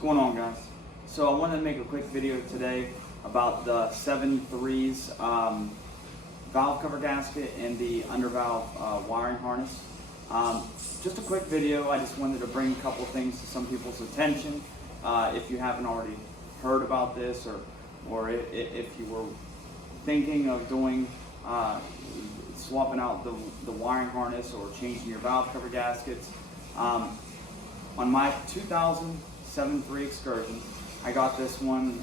going on, guys? So I wanted to make a quick video today about the 7.3's valve cover gasket and the undervalve wiring harness. Just a quick video. I just wanted to bring a couple things to some people's attention. If you haven't already heard about this, or if you were thinking of doing swapping out the wiring harness or changing your valve cover gaskets. On my 2007-3 excursion, I got this one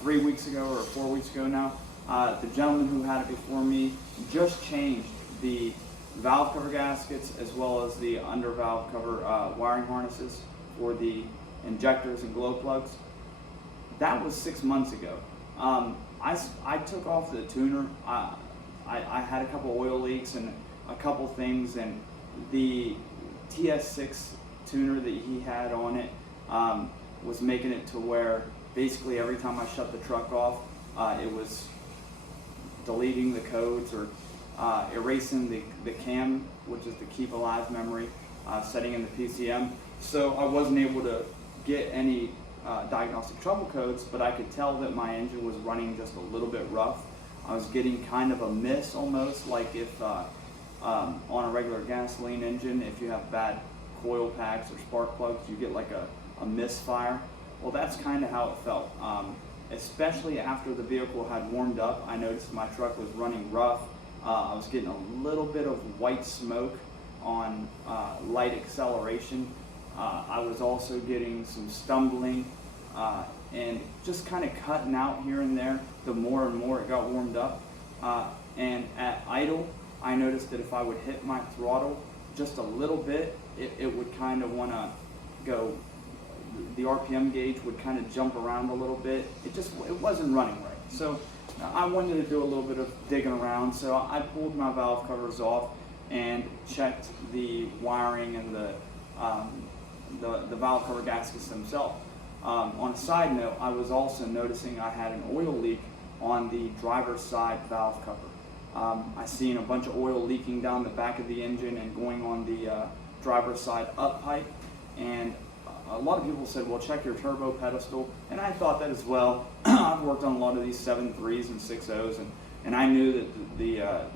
3 weeks ago or 4 weeks ago now. The gentleman who had it before me just changed the valve cover gaskets as well as the under valve cover wiring harnesses for the injectors and glow plugs. That was 6 months ago. I took off the tuner. I had a couple oil leaks and a couple things, and the TS6 tuner that he had on it was making it to where basically every time I shut the truck off, it was deleting the codes or erasing the CAM, which is the keep alive memory, setting in the PCM. So I wasn't able to get any diagnostic trouble codes, but I could tell that my engine was running just a little bit rough. I was getting kind of a miss, almost like if on a regular gasoline engine, if you have bad coil packs or spark plugs, you get like a misfire. Well, that's kind of how it felt. Especially after the vehicle had warmed up, I noticed my truck was running rough. I was getting a little bit of white smoke on light acceleration. I was also getting some stumbling and just kind of cutting out here and there the more and more it got warmed up. And at idle, I noticed that if I would hit my throttle just a little bit, it would kind of want to go, the RPM gauge would kind of jump around a little bit. It wasn't running right. So I wanted to do a little bit of digging around. So I pulled my valve covers off and checked the wiring and the valve cover gaskets themselves. On a side note, I was also noticing I had an oil leak on the driver's side valve cover. I seen a bunch of oil leaking down the back of the engine and going on the driver's side up pipe. And a lot of people said, well, check your turbo pedestal. And I thought that as well. I've worked on a lot of these 7.3s and 6.0s, and I knew that the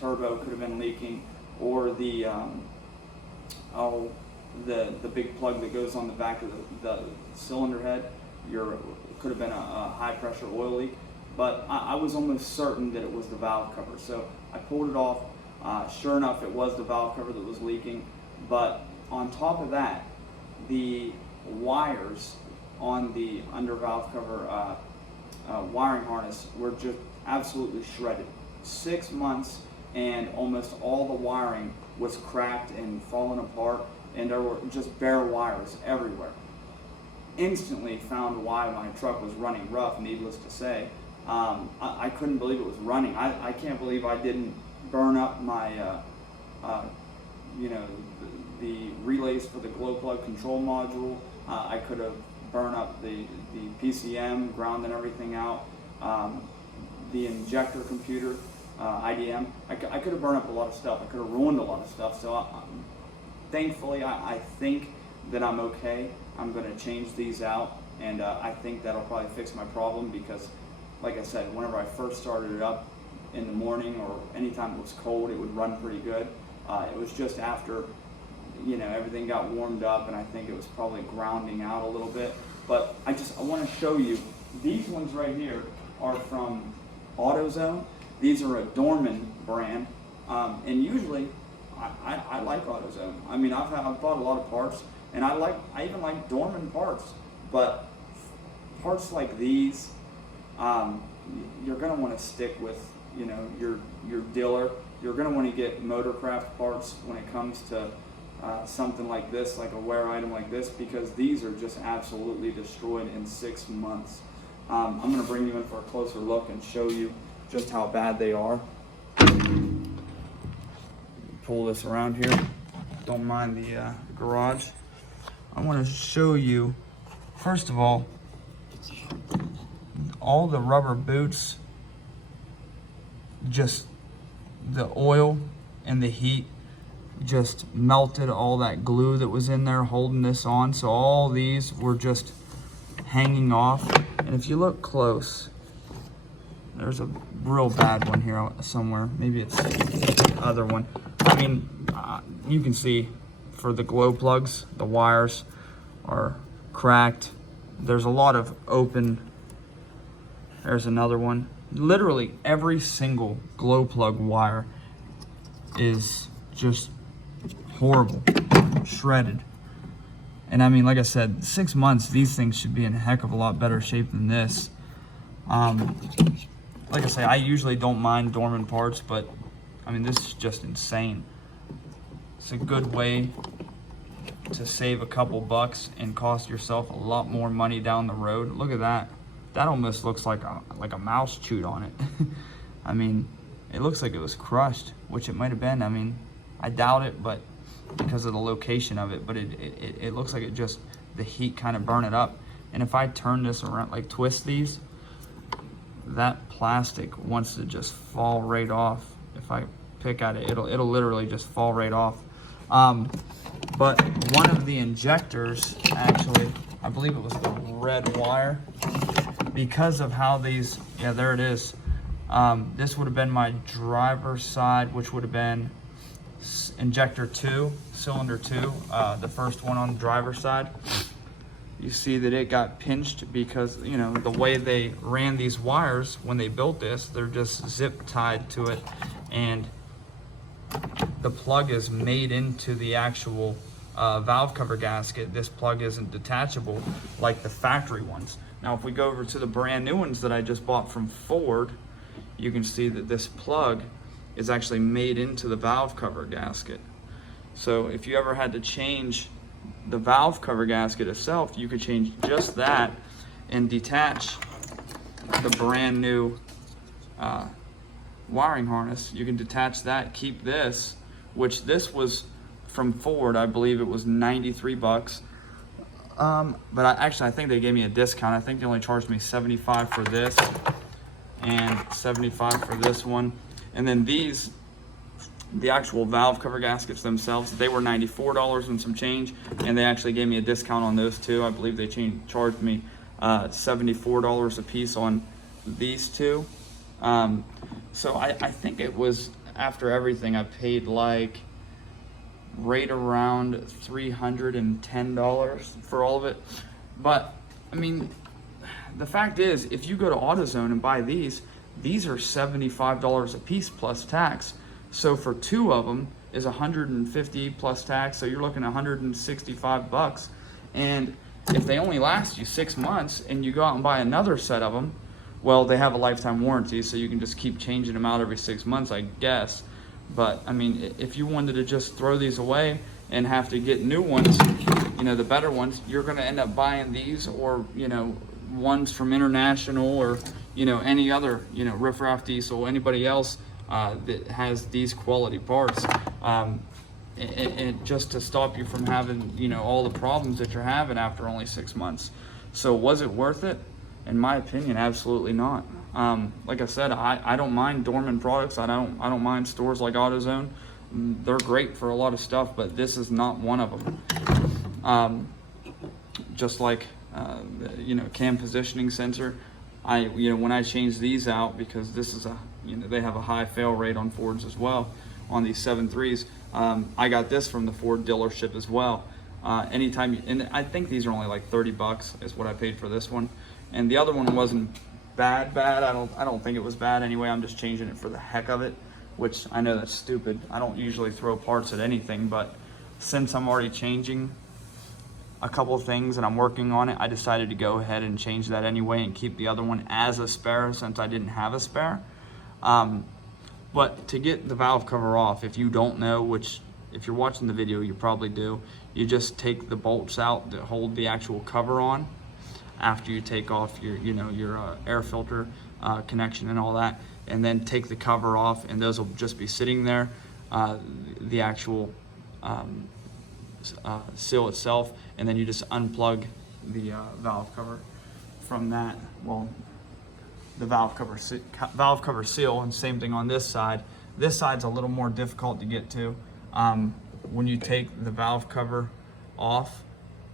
turbo could have been leaking, or the big plug that goes on the back of the cylinder head, could have been a high pressure oil leak. But I was almost certain that it was the valve cover. So I pulled it off. Sure enough, it was the valve cover that was leaking. But on top of that, the wires on the under valve cover wiring harness were just absolutely shredded. 6 months, and almost all the wiring was cracked and falling apart, and there were just bare wires everywhere. Instantly found why my truck was running rough, needless to say. I couldn't believe it was running. I can't believe I didn't burn up my, the relays for the glow plug control module. I could have burned up the PCM, grounded everything out. The injector computer, IDM. I could have burned up a lot of stuff. I could have ruined a lot of stuff. So thankfully, I think that I'm okay. I'm going to change these out, and I think that'll probably fix my problem, because, like I said, whenever I first started it up in the morning or anytime it was cold, it would run pretty good. It was just after, everything got warmed up, and I think it was probably grounding out a little bit. But I want to show you, these ones right here are from AutoZone. These are a Dorman brand, and usually I like AutoZone. I mean, I've bought a lot of parts, and I even like Dorman parts, but parts like these, you're going to want to stick with, your dealer. You're going to want to get Motorcraft parts when it comes to something like this, like a wear item like this, because these are just absolutely destroyed in 6 months. I'm going to bring you in for a closer look and show you just how bad they are. Pull this around here. Don't mind the garage. I want to show you, first of all the rubber boots, just the oil and the heat just melted all that glue that was in there holding this on. So all these were just hanging off. And if you look close, there's a real bad one here somewhere. Maybe it's the other one. I mean, you can see for the glow plugs, the wires are cracked. There's a lot of open. There's another one. Literally every single glow plug wire is just horrible, shredded. And I mean, like I said, 6 months, these things should be in a heck of a lot better shape than this. Like I say, I usually don't mind dormant parts, but I mean, this is just insane. It's a good way to save a couple bucks and cost yourself a lot more money down the road. Look at that. That almost looks like a mouse chewed on it. I mean, it looks like it was crushed, which it might have been. I mean, I doubt it, but because of the location of it, but it looks like it just, the heat kind of burned it up. And if I turn this around, like twist these, that plastic wants to just fall right off. If I pick at it, it'll literally just fall right off. But one of the injectors, actually, I believe it was the red wire, because of how these, yeah, there it is. This would have been my driver's side, which would have been injector 2, cylinder 2, the first one on the driver's side. You see that it got pinched because, you know, the way they ran these wires when they built this, they're just zip tied to it, and the plug is made into the actual valve cover gasket. This plug isn't detachable like the factory ones. Now, if we go over to the brand new ones that I just bought from Ford, you can see that this plug is actually made into the valve cover gasket. So if you ever had to change the valve cover gasket itself, you could change just that and detach the brand new wiring harness. You can detach that, keep this, which this was from Ford, I believe it was 93 bucks. But I think they gave me a discount. I think they only charged me 75 for this and 75 for this one. And then these, the actual valve cover gaskets themselves, they were $94 and some change, and they actually gave me a discount on those too. I believe they charged me $74 a piece on these two. So I think it was, after everything, I paid like right around $310 for all of it. But I mean, the fact is, if you go to AutoZone and buy these are $75 a piece plus tax. So for 2 of them is $150 plus tax. So you're looking at $165. And if they only last you 6 months and you go out and buy another set of them, well, they have a lifetime warranty, so you can just keep changing them out every 6 months, I guess. But I mean, if you wanted to just throw these away and have to get new ones, you know, the better ones, you're going to end up buying these, or, you know, ones from International, or, you know, any other, you know, Riff Raff Diesel, anybody else that has these quality parts, and just to stop you from having, you know, all the problems that you're having after only 6 months. So was it worth it? In my opinion, absolutely not. Like I said, I don't mind Dorman products. I don't mind stores like AutoZone. They're great for a lot of stuff, but this is not one of them. Just like you know, cam positioning sensor. You know, when I change these out, because this is a, you know, they have a high fail rate on Fords as well on these 7.3s. I got this from the Ford dealership as well. Anytime, and I think these are only like 30 bucks is what I paid for this one. And the other one wasn't bad. I don't think it was bad anyway. I'm just changing it for the heck of it, which I know that's stupid. I don't usually throw parts at anything, but since I'm already changing a couple of things and I'm working on it, I decided to go ahead and change that anyway and keep the other one as a spare, since I didn't have a spare. But to get the valve cover off, if you don't know, which if you're watching the video, you probably do, you just take the bolts out that hold the actual cover on after you take off your, you know, your air filter connection and all that, and then take the cover off, and those will just be sitting there. The actual seal itself, and then you just unplug the valve cover from that. Well, the valve cover seal, and same thing on this side. This side's a little more difficult to get to. when you take the valve cover off,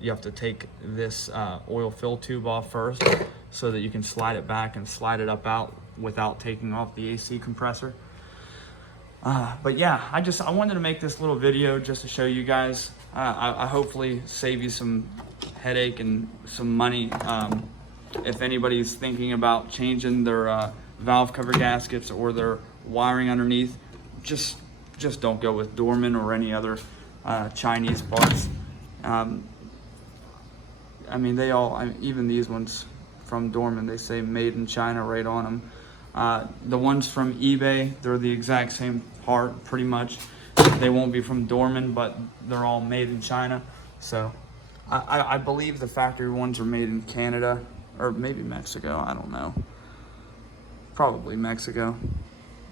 you have to take this oil fill tube off first so that you can slide it back and slide it up out without taking off the AC compressor. But yeah, I wanted to make this little video just to show you guys. I hopefully save you some headache and some money. If anybody's thinking about changing their valve cover gaskets or their wiring underneath, just don't go with Dorman or any other Chinese parts. I mean, even these ones from Dorman, they say made in China right on them. The ones from eBay, they're the exact same part, pretty much. They won't be from Dorman, but they're all made in China. So I believe the factory ones are made in Canada, or maybe Mexico, I don't know. Probably Mexico,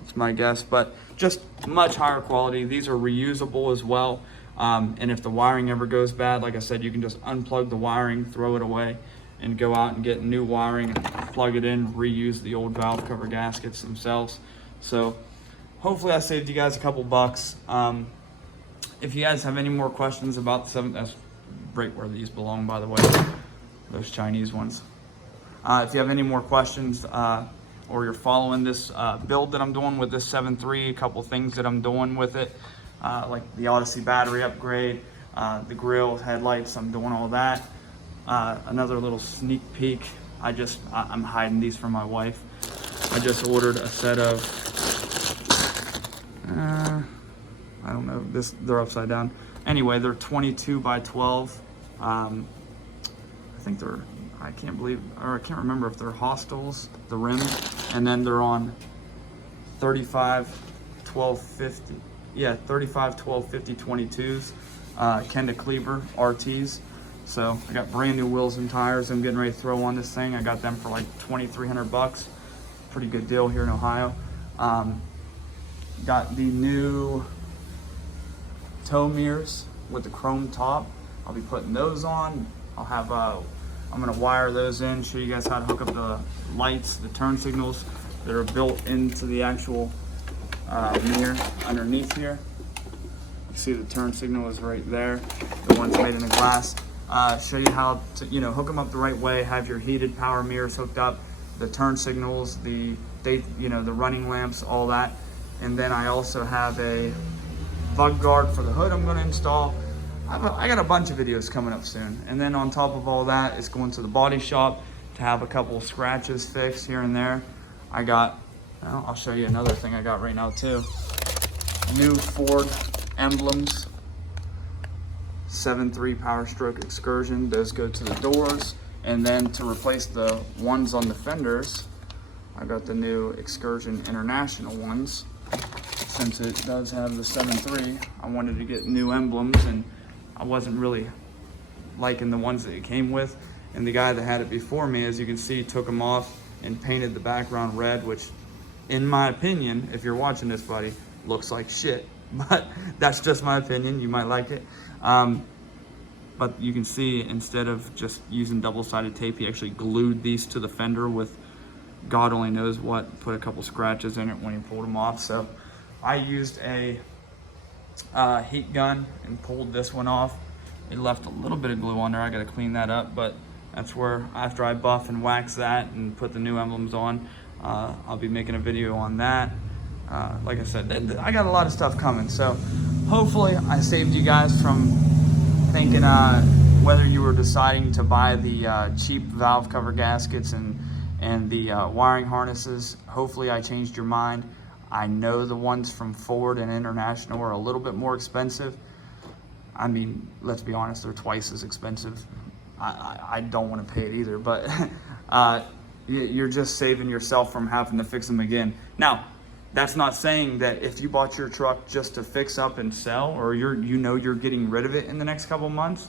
it's my guess, but just much higher quality. These are reusable as well. And if the wiring ever goes bad, like I said, you can just unplug the wiring, throw it away, and go out and get new wiring and plug it in, reuse the old valve cover gaskets themselves. So hopefully I saved you guys a couple bucks. If you guys have any more questions about the that's right where these belong, by the way, those Chinese ones. If you have any more questions, or you're following this build that I'm doing with this 7.3, a couple things that I'm doing with it, like the Odyssey battery upgrade, the grill, headlights, I'm doing all that. Another little sneak peek, I'm hiding these from my wife. I just ordered a set of, I don't know, they're upside down. Anyway, they're 22 by 12. I think I can't remember if they're Hostels, the rims, and then they're on 35, 12, 50. Yeah, 35, 12, 50, 22s, Kenda Cleaver RTs. So I got brand new wheels and tires I'm getting ready to throw on this thing. I got them for like 2,300 bucks. Pretty good deal here in Ohio. Got the new tow mirrors with the chrome top. I'll be putting those on. I'll have I'm gonna wire those in, show you guys how to hook up the lights, the turn signals that are built into the actual mirror underneath here. You see the turn signal is right there. The one's made in the glass. Show you how to, hook them up the right way. Have your heated power mirrors hooked up, the turn signals, the running lamps, all that. And then I also have a bug guard for the hood I'm going to install. I got a bunch of videos coming up soon. And then on top of all that, it's going to the body shop to have a couple of scratches fixed here and there. I'll show you another thing I got right now too. New Ford emblems, 7.3 powerstroke excursion. Those go to the doors. And then to replace the ones on the fenders, I got the new Excursion International ones. Since it does have the 7.3, I wanted to get new emblems, and I wasn't really liking the ones that it came with. And the guy that had it before me, as you can see, took them off and painted the background red, which in my opinion, if you're watching this, buddy, looks like shit. But that's just my opinion. You might like it. But you can see, instead of just using double-sided tape, he actually glued these to the fender with God only knows what, put a couple scratches in it when he pulled them off. So I used a heat gun and pulled this one off. It left a little bit of glue on there. I got to clean that up, but that's where, after I buff and wax that and put the new emblems on, I'll be making a video on that. Like I said, I got a lot of stuff coming, so hopefully I saved you guys from thinking whether you were deciding to buy the cheap valve cover gaskets and the wiring harnesses. Hopefully I changed your mind. I know the ones from Ford and International are a little bit more expensive. I mean, let's be honest, they're twice as expensive. I don't want to pay it either, but you're just saving yourself from having to fix them again. Now, that's not saying that if you bought your truck just to fix up and sell, or you're getting rid of it in the next couple months,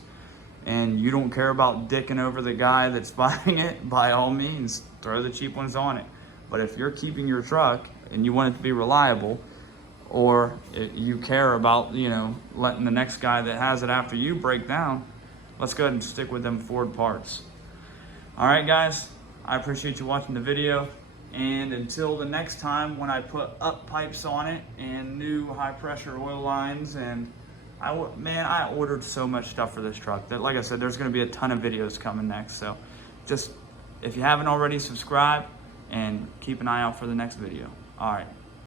and you don't care about dicking over the guy that's buying it, by all means, throw the cheap ones on it. But if you're keeping your truck and you want it to be reliable, or you care about, letting the next guy that has it after you break down, let's go ahead and stick with them Ford parts. All right, guys, I appreciate you watching the video. And until the next time when I put up pipes on it and new high pressure oil lines and Man, I ordered so much stuff for this truck that, like I said, there's going to be a ton of videos coming next. So just, if you haven't already, subscribe and keep an eye out for the next video. All right.